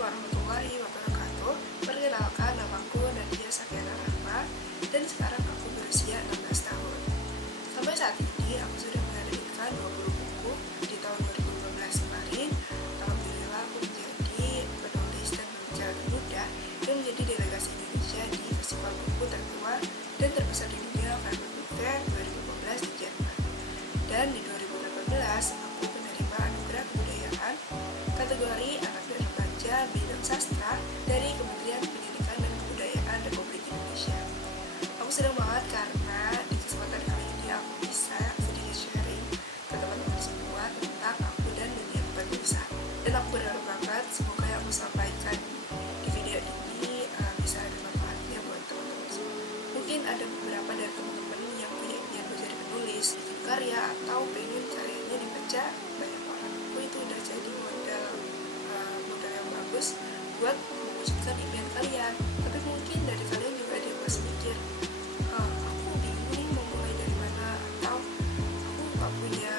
warahmatullahi wabarakatuh. Perkenalkan, namaku Nadia Sakiana Rahma, dan sekarang aku berusia 16 tahun. Sampai saat ini aku sudah menerbitkan 20 buku di tahun 2015 kemarin. Alhamdulillah aku menjadi penulis dan pembicara termuda yang menjadi delegasi Indonesia di festival buku tertua dan terbesar di dunia Frankfurt Book Fair 2015 di Jerman. Dan di 2018 aku menerima anugerah kebudayaan kategori anak dan remaja bidang sastra dari Kementerian Pendidikan dan Kebudayaan Republik Indonesia. Aku senang banget karena di kesempatan kali ini aku bisa sedikit sharing ke teman-teman semua tentang aku dan dunia penulisan. Dan aku berharap banget semoga yang aku sampaikan di video ini bisa ada manfaatnya buat teman-teman semua. Mungkin ada beberapa dari teman-teman yang punya impian menjadi penulis, bikin karya, atau pengen karyanya dibaca banyak orang. Aku itu udah jadi modal yang bagus buat mewujudkan impian kalian. Tapi mungkin dari kalian juga ada yang masih mikir, aku bingung nih mau mulai dari mana, atau aku gak punya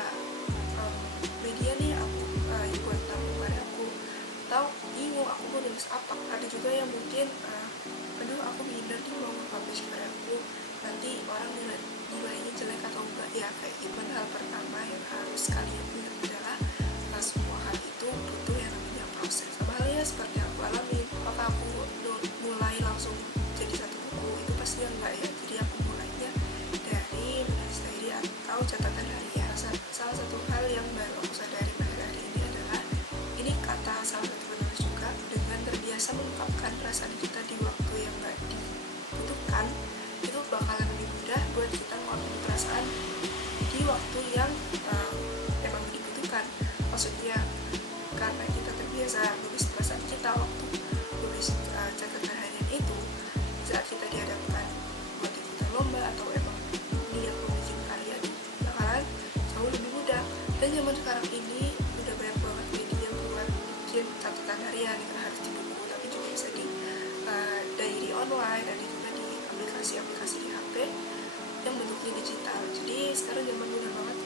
media nih aku buat tampung karyaku, atau bingung aku mau nulis apa. Ada juga yang mungkin aduh aku minder nih mau nge-publish karyaku, nanti orang nilainya jelek atau enggak ya. Kayak gimana? Hal pertama yang harus kalian ingat adalah semua hal itu butuh yang namanya proses. Sama halnya seperti yang aku alami. Apakah aku mulai langsung jadi satu buku? Itu pasti enggak ya. Jadi aku mulainya dari menulis diary atau catatan harian. Salah satu hal yang baru aku sadari pada hari ini adalah, ini kata salah satu penulis juga, dengan terbiasa mengungkapkan perasaan kita di waktu yang gak dibutuhkan, itu bakalan lebih mudah buat kita mengungkapkan perasaan di waktu yang emang dibutuhkan. Maksudnya karena kita terbiasa nulis perasaan kita waktu nulis catatan harian itu, saat kita dihadapkan buat ikutan lomba atau emang niat membuat karya, bakalan jauh lebih mudah. Dan zaman sekarang ini udah banyak banget media buat bikin catatan harian yang harus di buku, tapi juga bisa di diary online, ada juga di aplikasi-aplikasi di HP yang bentuknya digital. Jadi sekarang zaman mudah banget,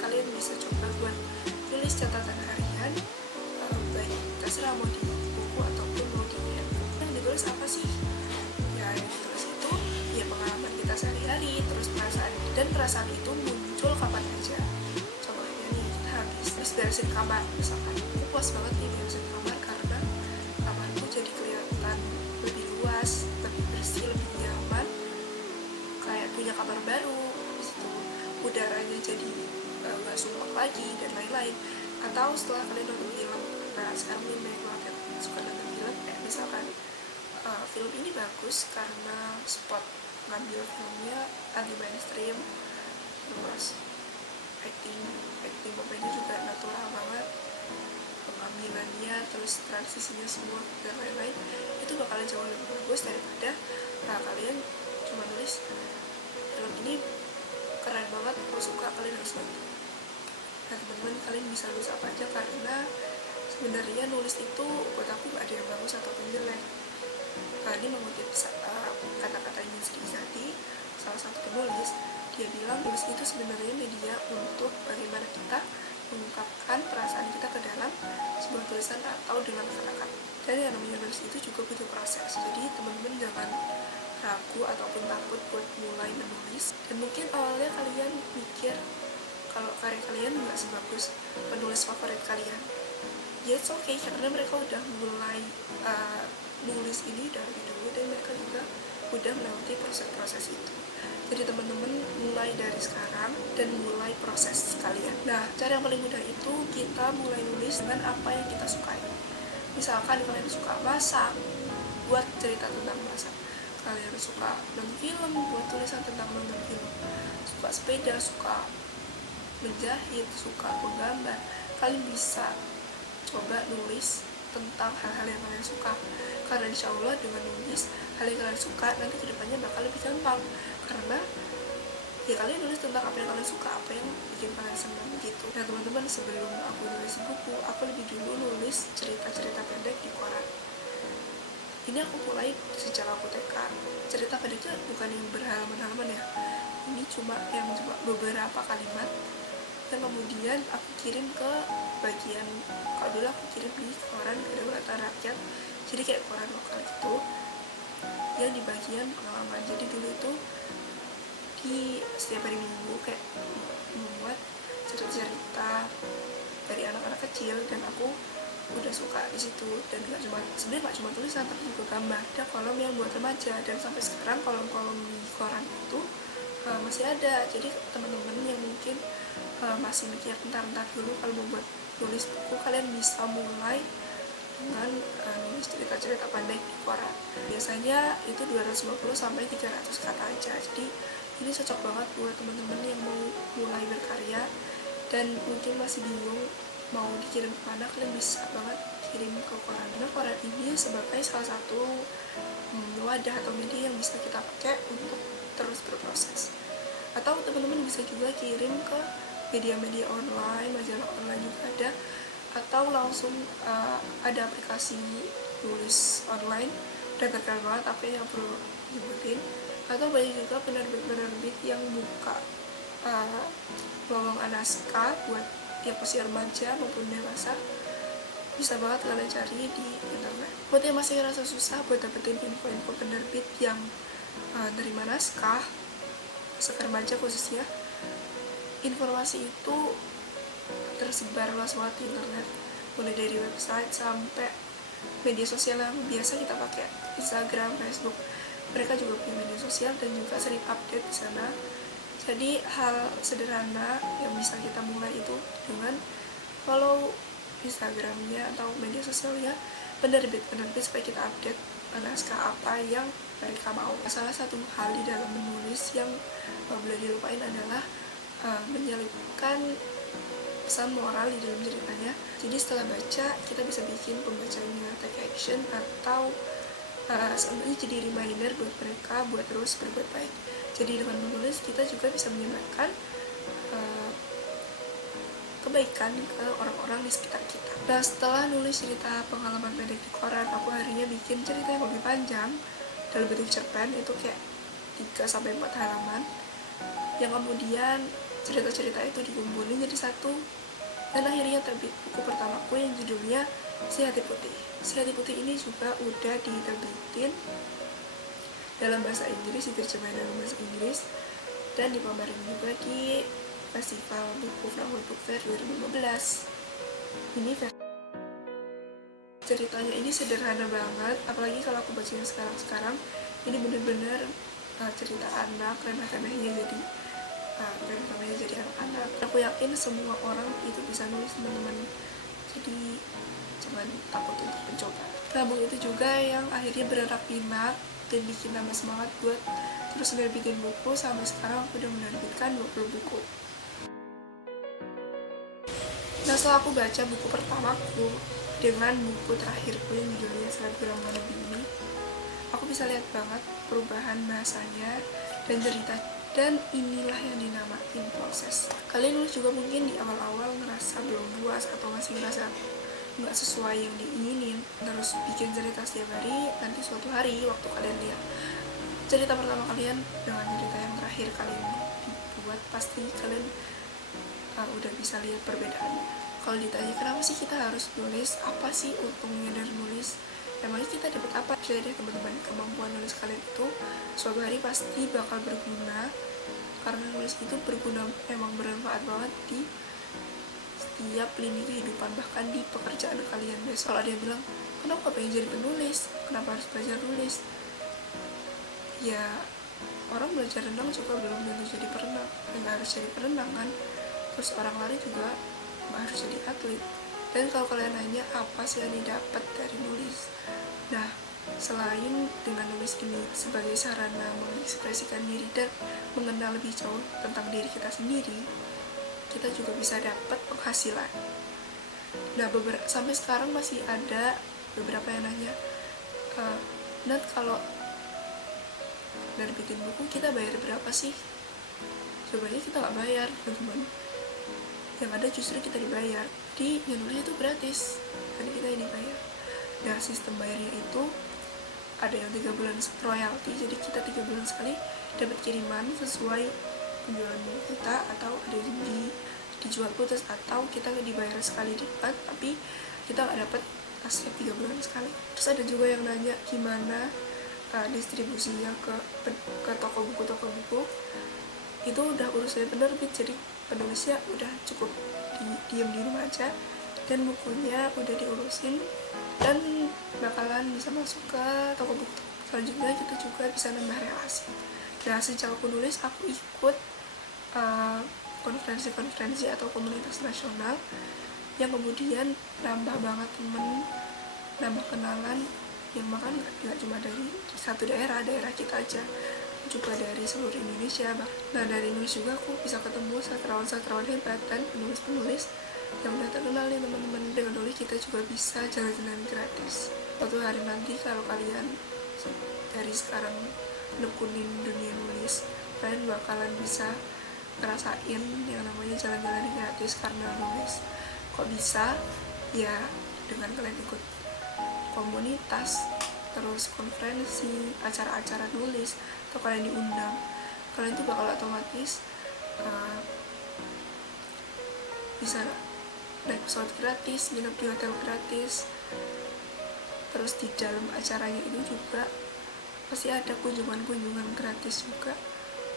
kalian bisa coba buat tulis catatan harian, baik terserah mau di buku ataupun mau di handphone. Yang ditulis apa sih? Ya yang ditulis itu ya pengalaman kita sehari-hari, terus perasaan itu muncul kapan aja. Contohnya nih, kita habis beresin kamar misalkan, aku puas banget nih beresin kamar karena kamarku jadi kelihatan lebih luas, lebih bersih, lebih nyaman, kayak punya kamar baru. Habis itu udaranya jadi gak sumpek lagi dan lain-lain. Atau setelah kalian nonton film, nah sekarang ini banyak banget yang suka nonton film, misalkan film ini bagus karena spot ngambil filmnya anti mainstream, terus acting pemainnya juga natural banget, pengambilannya, terus transisinya semua dan lain-lain, itu bakalan jauh lebih bagus daripada kalian cuma nulis film ini keren banget, aku suka, kalian harus nonton. Nah teman-teman, kalian bisa nulis apa aja, karena sebenarnya nulis itu buat aku gak ada yang bagus ataupun jelek. Ini mengutip kata-kata Yunus Rizadi, salah satu penulis, dia bilang nulis itu sebenarnya media untuk bagaimana kita mengungkapkan perasaan kita ke dalam sebuah tulisan atau dengan kata-kata. Dan yang namanya nulis itu juga butuh proses. Jadi teman-teman jangan ragu ataupun takut buat mulai menulis. Dan mungkin awalnya kalian mikir kalau karya kalian nggak sebagus penulis favorit kalian, ya it's okay, karena mereka udah mulai nulis ini dari dulu dan mereka juga udah melewati proses-proses itu. Jadi teman-teman mulai dari sekarang dan mulai proses kalian. Nah, cara yang paling mudah itu kita mulai nulis dengan apa yang kita sukai. Misalkan kalian suka masak, buat cerita tentang masak. Kalian suka nonton film, buat tulisan tentang nonton film. Suka sepeda, suka menjahit, suka menggambar, kalian bisa coba nulis tentang hal-hal yang kalian suka. Karena insya Allah dengan nulis hal yang kalian suka, nanti kedepannya bakal lebih gampang, karena ya kalian nulis tentang apa yang kalian suka, apa yang bikin kalian senang gitu. Nah teman-teman, sebelum aku nulis buku, aku lebih dulu nulis cerita-cerita pendek di koran. Ini aku mulai sejak aku TK. Cerita pendeknya bukan yang berhalaman-halaman ya, ini cuma beberapa kalimat yang kemudian aku kirim ke bagian, kalau dulu aku kirim di koran Kedaulatan Rakyat, jadi kayak koran lokal gitu yang di bagian pengalaman. Jadi dulu itu di setiap hari Minggu kayak membuat cerita-cerita dari anak-anak kecil, dan aku udah suka di situ. Dan sebenarnya nggak cuma tulisan tapi juga gambar. Ada kolom yang buat remaja, dan sampai sekarang kolom-kolom di koran itu masih ada. Jadi teman-teman yang mungkin masih mikir entar dulu kalau mau buat nulis buku, kalian bisa mulai dengan nulis cerita-cerita pendek di koran. Biasanya itu 250 sampai 300 kata aja. Jadi ini cocok banget buat teman-teman yang mau mulai berkarya dan mungkin masih bingung mau dikirim kemana. Kalian bisa banget kirim ke koran. Nah, koran ini sebagai salah satu wadah atau media yang bisa kita pakai untuk terus berproses. Atau teman-teman bisa juga kirim ke media-media online, majalah online juga ada, atau langsung ada aplikasi tulis online dan terkenal banget, apa yang perlu disebutin. Atau banyak juga penerbit-penerbit yang buka lowongan naskah buat yang usia remaja maupun dewasa. Bisa banget kalian cari di internet. Buat yang masih ngerasa susah buat dapetin info-info penerbit yang nerima naskah naskah remaja khususnya, informasi itu tersebar luas banget di internet, mulai dari website sampai media sosial yang biasa kita pakai, Instagram, Facebook. Mereka juga punya media sosial dan juga sering update di sana. Jadi hal sederhana yang bisa kita mulai itu dengan follow Instagramnya atau media sosialnya penerbit-penerbit supaya kita update naskah apa yang mereka mau. Salah satu hal di dalam menulis yang boleh dilupain adalah menyelipkan pesan moral di dalam ceritanya. Jadi setelah baca, kita bisa bikin pembacanya take action atau sebenarnya jadi reminder buat mereka buat terus berbuat baik. Jadi dengan menulis kita juga bisa menyebarkan kebaikan ke orang-orang di sekitar kita. Nah, setelah nulis cerita pengalaman pendek di koran, aku akhirnya bikin cerita yang lebih panjang dalam bentuk cerpen, itu kayak 3-4 halaman, yang kemudian cerita-cerita itu dikumpulin jadi satu, dan akhirnya terbit buku pertamaku yang judulnya Si Hati Putih. Si Hati Putih ini juga udah diterbitin dalam bahasa Inggris, diterjemahin dalam bahasa Inggris, dan dipamerin juga di Festival Buku Frankfurt Book Fair 2015. Ini ceritanya ini sederhana banget, apalagi kalau aku bacanya sekarang. Ini bener-bener cerita anak, remeh-remehnya jadi anak-anak. Aku yakin semua orang itu bisa nulis, teman-teman. Jadi jangan takut untuk mencoba. Nah, buku itu juga yang akhirnya beneran minat dan bikin tambah semangat buat terus nerbitin buku. Sampai sekarang aku udah menerbitkan 20 buku. Nah, setelah aku baca buku pertamaku dengan buku terakhirku yang judulnya Selebgram Wannabe ini, aku bisa lihat banget perubahan bahasanya dan cerita. Dan inilah yang dinamain proses. Kalian nulis juga mungkin di awal-awal ngerasa belum puas atau masih ngerasa nggak sesuai yang diinginin, terus bikin cerita setiap hari. Nanti suatu hari waktu kalian lihat cerita pertama kalian dengan cerita yang terakhir kalian dibuat, pasti kalian udah bisa lihat perbedaannya. Kalau ditanya kenapa sih kita harus nulis, apa sih untungnya dari nulis, emangnya kita dapat apa? Percaya deh teman-teman, kemampuan nulis kalian itu suatu hari pasti bakal berguna, karena nulis itu berguna, emang bermanfaat banget di setiap lini kehidupan, bahkan di pekerjaan kalian besok. Kalau ada yang bilang, kenapa pengen jadi penulis, kenapa harus belajar nulis? Ya, orang belajar renang juga belum tentu jadi perenang, nggak harus jadi perenang kan. Terus orang lari juga nggak harus jadi atlet. Dan kalau kalian nanya apa sih yang didapat dari nulis, nah, selain dengan nulis ini sebagai sarana mengekspresikan diri dan mengenal lebih jauh tentang diri kita sendiri, kita juga bisa dapat penghasilan. Nah, sampai sekarang masih ada beberapa yang nanya, Nat, kalau nerbitin buku kita bayar berapa sih? Coba kita nggak bayar, teman-teman. Yang ada justru kita dibayar. Jadi yang nulis itu gratis, dan kita yang dibayar. Nah, sistem bayarnya itu ada yang 3 bulan royalti, jadi kita 3 bulan sekali dapat kiriman sesuai penjualan buku kita, atau ada yang dijual putus, atau kita dibayar sekali di depan tapi kita nggak dapat tasnya 3 bulan sekali. Terus ada juga yang nanya gimana distribusinya ke toko buku. Itu udah urusannya penerbit, jadi penulisnya udah cukup diem di rumah aja, dan bukunya udah diurusin dan bakalan bisa masuk ke toko buku. Selanjutnya kita juga bisa nambah relasi. Nah, sejak aku nulis, aku ikut konferensi-konferensi atau komunitas nasional yang kemudian nambah banget temen, nambah kenalan, yang bahkan nggak cuma dari satu daerah kita aja, juga dari seluruh Indonesia. Nah, dari Indonesia juga aku bisa ketemu sastrawan hebat dan penulis yang udah terkenal nih teman-teman. Dengan nulis kita juga bisa jalan-jalan gratis. Suatu hari nanti kalau kalian dari sekarang nekunin dunia nulis, kalian bakalan bisa ngerasain yang namanya jalan-jalan gratis karena nulis. Kok bisa? Ya dengan kalian ikut komunitas, terus konferensi, acara-acara nulis, atau kalian diundang, kalian tuh bakal otomatis bisa naik pesawat gratis, nginep di hotel gratis. Terus di dalam acaranya itu juga pasti ada kunjungan gratis juga.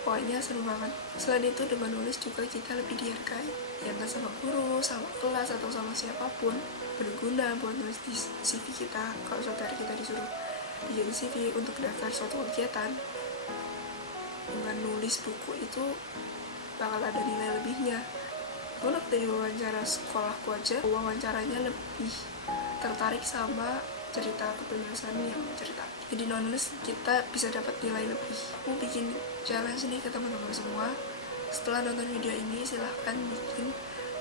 Pokoknya seru banget. Selain itu, dengan nulis juga kita lebih dihargai, ya nggak sama guru, sama kelas, atau sama siapapun. Berguna buat nulis di CV kita. Kalau suatu hari kita disuruh bikin CV untuk daftar suatu kegiatan, dengan nulis buku itu bakal ada nilai lebihnya. Aku dari wawancara sekolahku aja, wawancaranya lebih tertarik sama cerita kepenulisan yang cerita. Jadi nulis kita bisa dapat nilai lebih. Aku bikin challenge nih ke teman-teman semua. Setelah nonton video ini, silahkan bikin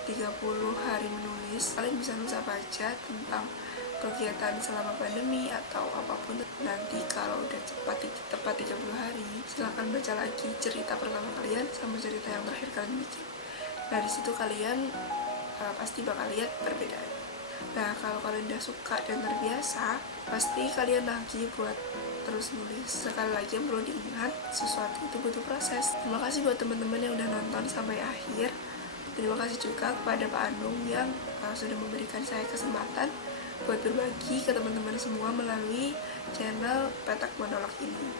30 hari menulis. Kalian bisa nulis apa aja tentang kegiatan selama pandemi atau apapun. Nanti kalau udah tepat 30 hari, silahkan baca lagi cerita pertama kalian sama cerita yang terakhir kalian bikin. Nah, disitu kalian pasti bakal lihat perbedaan. Nah, kalau kalian udah suka dan terbiasa, pasti kalian lagi buat terus nulis. Sekali lagi perlu diingat, sesuatu itu butuh proses. Terima kasih buat teman-teman yang udah nonton sampai akhir. Terima kasih juga kepada Pak Anung yang sudah memberikan saya kesempatan buat berbagi ke teman-teman semua melalui channel Petak Monolog ini.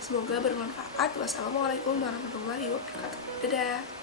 Semoga bermanfaat. Wassalamualaikum warahmatullahi wabarakatuh. Dadah.